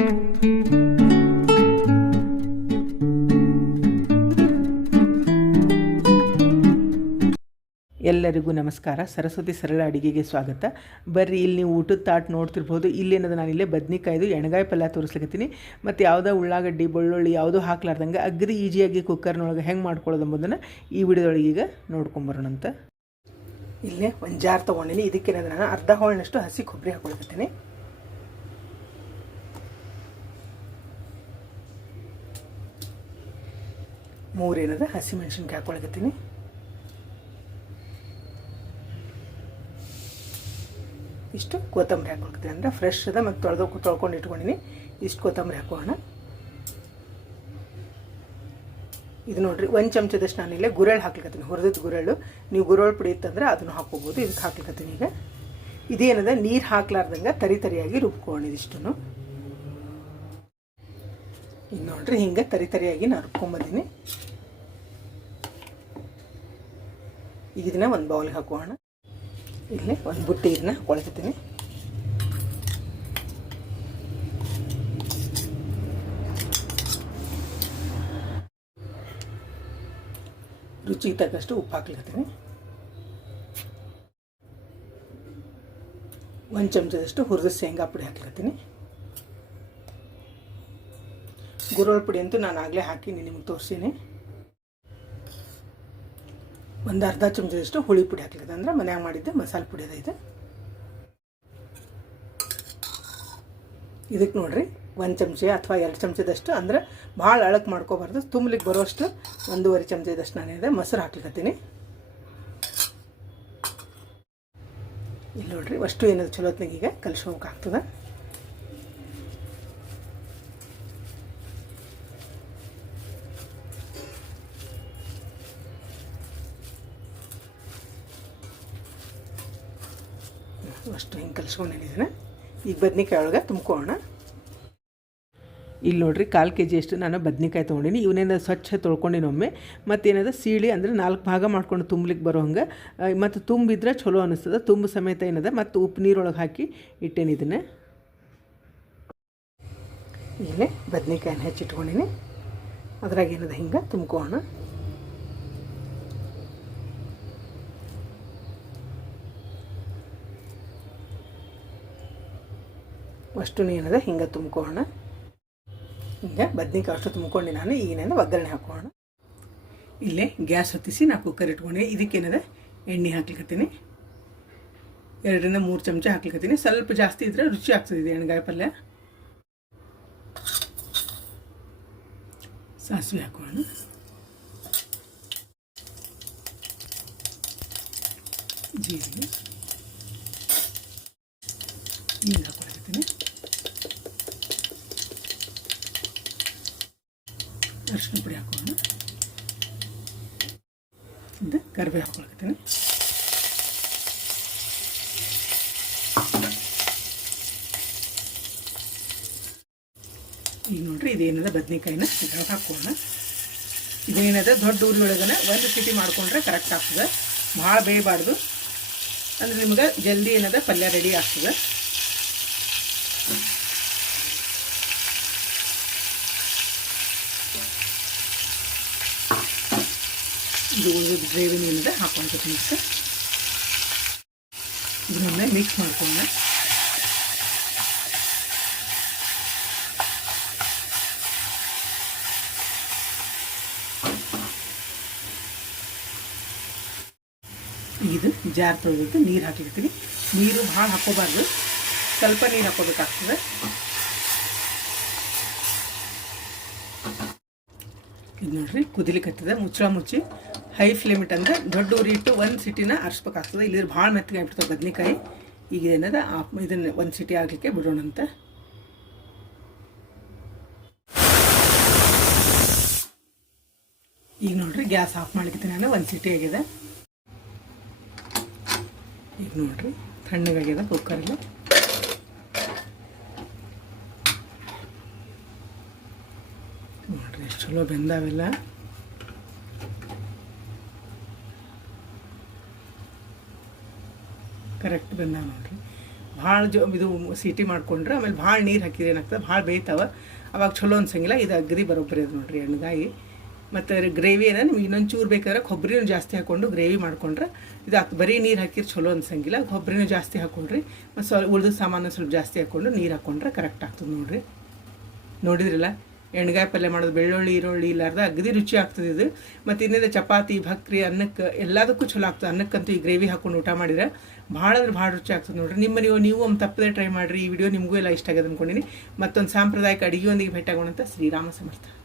ಎಲ್ಲರಿಗೂ ನಮಸ್ಕಾರ. ಸರಸ್ವತಿ ಸರಳ ಅಡಿಗೆಗೆ ಸ್ವಾಗತ. ಬರ್ರಿ, ಇಲ್ಲಿ ನೀವು ಊಟದ ತಾಟ್ ನೋಡ್ತಿರ್ಬೋದು. ಇಲ್ಲೇನದ ನಾನು ಇಲ್ಲೇ ಬದ್ನಿಕಾಯ್ದು ಎಣ್ಗಾಯಿ ಪಲ್ಯ ತೋರಿಸ್ಲಿಕತ್ತೀನಿ. ಮತ್ತು ಯಾವುದೋ ಉಳ್ಳಾಗಡ್ಡಿ, ಬೆಳ್ಳುಳ್ಳಿ ಯಾವುದೂ ಹಾಕ್ಲಾರ್ದಂಗೆ ಅಗ್ರಿ ಈಜಿಯಾಗಿ ಕುಕ್ಕರ್ನೊಳಗೆ ಹೆಂಗೆ ಮಾಡ್ಕೊಳ್ಳೋದು ಎಂಬುದನ್ನು ಈ ವಿಡಿಯೋದೊಳಗೆ ಈಗ ನೋಡ್ಕೊಂಬರೋಣಂತ. ಇಲ್ಲೇ ಒಂದು ಜಾರ್ ತೊಗೊಂಡಿನಿ. ಇದಕ್ಕೇನಾದ್ರೆ ನಾನು ಅರ್ಧ ಹೋಳಿನಷ್ಟು ಹಸಿ ಕೊಬ್ಬರಿ ಹಾಕೊಳ್ಕತ್ತೀನಿ. ಮೂರೇನದ ಹಸಿ ಮೆಣಸಿನ್ಕಾಯಿ ಹಾಕೊಳಕತ್ತೀನಿ. ಇಷ್ಟು ಕೊತ್ತಂಬರಿ ಹಾಕೊಳ್ತೀನಿ ಅಂದರೆ ಫ್ರೆಶ್ ಅದ ಮತ್ತು ತೊಳೆದು ತೊಳ್ಕೊಂಡು ಇಟ್ಕೊಂಡಿನಿ. ಇಷ್ಟು ಕೊತ್ತಂಬರಿ ಹಾಕೋಣ. ಇದು ನೋಡ್ರಿ, ಒಂದು ಚಮಚದಷ್ಟು ನಾನು ಇಲ್ಲೇ ಗುರೆಳ್ಳು ಹಾಕ್ಲಿಕತ್ತೀನಿ. ಹುರಿದಿದ್ದು ಗುರಳು ನೀವು ಗುರೆಳ್ಳು ಪುಡಿ ಇತ್ತಂದ್ರೆ ಅದನ್ನು ಹಾಕ್ಕೋಬೋದು. ಇದಕ್ಕೆ ಹಾಕ್ಲಿಕತ್ತೀನಿ ಈಗ. ಇದೇನದ? ನೀರು ಹಾಕ್ಲಾರ್ದಂಗೆ ತರಿ ತರಿಯಾಗಿ ರುಬ್ಕೊಂಡು ಇದು ನೋಡ್ರಿ, ಹಿಂಗೆ ತರಿ ತರಿಯಾಗಿ ನಾ ರುಬ್ಕೊಂಬಂದೀನಿ ಈಗ ಇದನ್ನ ಒಂದು ಬೌಲ್ಗೆ ಹಾಕೋಣ. ಇಲ್ಲಿ ಒಂದು ಬುಟ್ಟಿ ಇದನ್ನ ಕೊಳ್ತೀನಿ ರುಚಿಗೆ ತಕ್ಕಷ್ಟು ಉಪ್ಪು ಹಾಕ್ಲಿಕ್ತೀನಿ ಒಂದು ಚಮಚದಷ್ಟು ಹುರಿದ ಶೇಂಗಾ ಪುಡಿ ಹಾಕ್ಲಿಕತ್ತೀನಿ. ಗುರೋಳ್ ಪುಡಿ ಅಂತೂ ನಾನು ಆಗಲೇ ಹಾಕೀನಿ ನಿಮಗೆ ತೋರಿಸೀನಿ ಒಂದು ಅರ್ಧ ಚಮಚದಷ್ಟು ಹುಳಿ ಪುಡಿ ಹಾಕ್ಲಿಕ್ಕೆ ಅಂದ್ರೆ ಮನ್ಯಾಗ ಮಾಡಿದ್ದೆ ಮಸಾಲೆ ಪುಡಿ ಇದೆ. ಇದಕ್ಕೆ ನೋಡಿರಿ, ಒಂದು ಚಮಚ ಅಥವಾ ಎರಡು ಚಮಚದಷ್ಟು ಅಂದ್ರೆ ಭಾಳ ಅಳಕ್ ಮಾಡ್ಕೋಬಾರ್ದು, ತುಂಬಲಿಕ್ಕೆ ಬರೋಷ್ಟು ಒಂದೂವರೆ ಚಮಚದಷ್ಟು ನಾನಿದೆ ಮೊಸರು ಹಾಕ್ಲಿಕತ್ತೀನಿ. ಇಲ್ಲಿ ನೋಡ್ರಿ, ಅಷ್ಟು ಏನದು ಚಲೋತ್ನಾಗ ಈಗ ಕಲಿಸ್ಕೋಬೇಕಾಗ್ತದೆ ಅಷ್ಟು ಹಿಂಗೆ ಕಲಿಸ್ಕೊಂಡಿದ್ದೀನಿ ಈಗ ಬದ್ನಿಕಾಯಿ ಒಳಗೆ ತುಂಬ್ಕೊಳ್ಳೋಣ. ಇಲ್ಲಿ ನೋಡ್ರಿ ಕಾಲು ಕೆ ಜಿ ಅಷ್ಟು ನಾನು ಬದ್ನಿಕಾಯಿ ತೊಗೊಂಡಿನಿ. ಇವನೇನ ಸ್ವಚ್ಛ ತೊಳ್ಕೊಂಡಿನಿ ಒಮ್ಮೆ. ಮತ್ತೇನದ ಸೀಳಿ ಅಂದರೆ ನಾಲ್ಕು ಭಾಗ ಮಾಡ್ಕೊಂಡು ತುಂಬಲಿಕ್ಕೆ ಬರೋ ಹಂಗೆ. ಮತ್ತು ತುಂಬಿದ್ರೆ ಚಲೋ ಅನಿಸ್ತದೆ. ತುಂಬ ಸಮೇತ ಏನದ? ಮತ್ತು ಉಪ್ಪು ನೀರೊಳಗೆ ಹಾಕಿ ಇಟ್ಟೇನಿ ಇದನ್ನು. ಇಲ್ಲೇ ಬದ್ನಿಕಾಯಿನ ಹೆಚ್ಚಿಟ್ಕೊಂಡಿನಿ. ಅದ್ರಾಗ ಏನದ ಹಿಂಗೆ ತುಂಬ್ಕೊಳ್ಳೋಣ. ಅಷ್ಟು ಏನದ ಹಿಂಗೆ ತುಂಬ್ಕೋಣ ಹಿಂಗೆ ಬದ್ನಿಕಾಯಿ ಅಷ್ಟು ತುಂಬ್ಕೊಂಡು ನಾನು ಈಗಿನ ಒಗ್ಗರಣೆ ಹಾಕೋಣ ಇಲ್ಲೇ ಗ್ಯಾಸ್ ಹೊತ್ತಿಸಿ ನಾ ಕುಕ್ಕರ್ ಇಟ್ಕೊಂಡೆ. ಇದಕ್ಕೇನದ ಎಣ್ಣೆ ಹಾಕ್ಲಿಕ್ಕತ್ತೀನಿ ಎರಡರಿಂದ ಮೂರು ಚಮಚ ಹಾಕ್ಲಿಕ್ಕತ್ತೀನಿ ಸ್ವಲ್ಪ ಜಾಸ್ತಿ ಇದ್ರೆ ರುಚಿ ಆಗ್ತದೆ ಎಣ್ಗಾಯಿ ಪಲ್ಯ. ಸಾಸಿವೆ ಹಾಕೋಣ ಜೀರಿಗೆ. ಹಿಂಗೆ ಹಾಕೊಳಕತ್ತೀನಿ ಅರಿಶಿನ ಪುಡಿ ಹಾಕೋಣ. ಇದು ಕರಿಬೇವು ಹಾಕೊಳಕತ್ತೀನಿ. ಈಗ ನೋಡ್ರಿ ಇದೇನದ ಬದ್ನಿಕಾಯಿನ ಇದ್ರಾಗ ಹಾಕೋಣ. ಇದೇನದ ದೊಡ್ಡ ಊರಿ ಒಂದು ಸಿಟಿ ಮಾಡ್ಕೊಂಡ್ರೆ ಕರೆಕ್ಟ್ ಆಗ್ತದೆ. ಭಾಳ ಬೇಯಬಾರ್ದು. ಅಂದ್ರೆ ನಿಮ್ಗೆ ಜಲ್ದಿ ಏನದ ಪಲ್ಯ ರೆಡಿ ಆಗ್ತದೆ. ಇದು ಉಳಿದ ಗ್ರೇವಿನ ಏನಿದೆ ಹಾಕೊಳ್ಬೇಕು ಮಿಕ್ಸ್ ಇದನ್ನೊಮ್ಮೆ ಮಿಕ್ಸ್ ಮಾಡ್ಕೊಳ್ಳೋಣ. ಇದು ಜಾರ್ ತೊಳೆದಿಟ್ಟು ನೀರು ಹಾಕಿರ್ತೀನಿ. ನೀರು ಭಾಳ ಹಾಕೋಬಾರ್ದು ಸ್ವಲ್ಪ ನೀರು ಹಾಕೋಬೇಕಾಗ್ತದೆ ಇದು ನೋಡ್ರಿ ಕುದಿಲಿಕ್ಕತ್ತದ ಮುಚ್ಚಳ ಮುಚ್ಚಿ. ಹೈ ಫ್ಲೇಮ್ ಇಟ್ಟಂದ್ರೆ ದೊಡ್ಡ ಉರಿ ಇಟ್ಟು ಒಂದು ಸಿಟಿನ ಅರ್ಸ್ಬೇಕಾಗ್ತದೆ ಇಲ್ಲಿ ಭಾಳ ಮೆತ್ತಗೆ ಆಗ್ಬಿಡ್ತದೆ ಬದ್ನಿಕಾಯಿ ಈಗ ಏನದ ಇದನ್ನ ಒಂದು ಸಿಟಿ ಆಗಲಿಕ್ಕೆ ಬಿಡೋಣಂತ ಈಗ ನೋಡ್ರಿ, ಗ್ಯಾಸ್ ಆಫ್ ಮಾಡ್ಲಿಕ್ಕೆ ನಾನು, ಒಂದು ಸಿಟಿ ಆಗಿದೆ ಈಗ ನೋಡ್ರಿ ತಣ್ಣಗಾಗಿದೆ ಕುಕ್ಕರಲ್ಲಿ ನೋಡ್ರಿ ಎಷ್ಟು ಚಲೋ ಬೆಂದಾವೆಲ್ಲ. ಕರೆಕ್ಟ್ ಬೆಂದಾವ ನೋಡ್ರಿ. ಭಾಳ ಜೊ ಇದು ಸೀಟಿ ಮಾಡ್ಕೊಂಡ್ರೆ ಆಮೇಲೆ ಭಾಳ ನೀರು ಹಾಕಿದ್ರೆ ಏನಾಗ್ತದೆ? ಭಾಳ ಬೇಯ್ತಾವೆ. ಅವಾಗ ಚಲೋ ಅನ್ಸಂಗಿಲ್ಲ. ಇದು ಅಗ್ರಿ ಬರೋಬ್ಬರಿ ಅದು ನೋಡ್ರಿ ಎಣ್ಣೆಗಾಯಿ ಮತ್ತು ಗ್ರೇವಿ ಏನೋ ನಿಮ್ಗೆ ಇನ್ನೊಂದು ಚೂರು ಬೇಕಾದ್ರೆ ಕೊಬ್ಬರಿನೂ ಜಾಸ್ತಿ ಹಾಕ್ಕೊಂಡು ಗ್ರೇವಿ ಮಾಡ್ಕೊಂಡ್ರೆ ಇದು ಹಾಕಿ ಬರೀ ನೀರು ಹಾಕಿದ್ರೆ ಚಲೋ ಅನ್ಸಂಗಿಲ್ಲ. ಕೊಬ್ಬರಿನೂ ಜಾಸ್ತಿ ಹಾಕ್ಕೊಂಡ್ರಿ ಮತ್ತು ಸ್ವಲ್ಪ ಉಳಿದ ಸಾಮಾನು ಸ್ವಲ್ಪ ಜಾಸ್ತಿ ಹಾಕ್ಕೊಂಡು ನೀರು ಹಾಕ್ಕೊಂಡ್ರೆ ಕರೆಕ್ಟ್ ಆಗ್ತದೆ ನೋಡ್ರಿ. ನೋಡಿದ್ರಲ್ಲ? ಎಣ್ಗಾಯಿ ಪಲ್ಯ ಮಾಡೋದು, ಬೆಳ್ಳುಳ್ಳಿ, ಈರುಳ್ಳಿ ಇಲ್ಲಾರ್ದ ಅಗದಿ ರುಚಿ ಆಗ್ತದೆ ಇದು. ಮತ್ತು ಇನ್ನೇನು ಚಪಾತಿ, ಭಕ್ರಿ, ಅನ್ನಕ್ಕೆ ಎಲ್ಲದಕ್ಕೂ ಚಲೋ ಆಗ್ತದೆ. ಅನ್ನಕ್ಕಂತೂ ಈ ಗ್ರೇವಿ ಹಾಕೊಂಡು ಊಟ ಮಾಡಿದ್ರೆ ಭಾಳ ಅಂದ್ರೆ ಭಾಳ ರುಚಿ ಆಗ್ತದೆ ನೋಡ್ರಿ. ನಿಮ್ಮ ನೀವು ನೀವು ಒಂದು ತಪ್ಪದೆ ಟ್ರೈ ಮಾಡಿರಿ. ಈ ವಿಡಿಯೋ ನಿಮಗೂ ಎಲ್ಲ ಇಷ್ಟ ಆಗಿದೆ ಅಂದ್ಕೊಂಡಿನಿ ಮತ್ತೊಂದು ಸಾಂಪ್ರದಾಯಿಕ ಅಡುಗೆಯೊಂದಿಗೆ ಭೇಟಿಯಾಗೋಣ ಅಂತ ಶ್ರೀರಾಮ ಸಮರ್ಥ.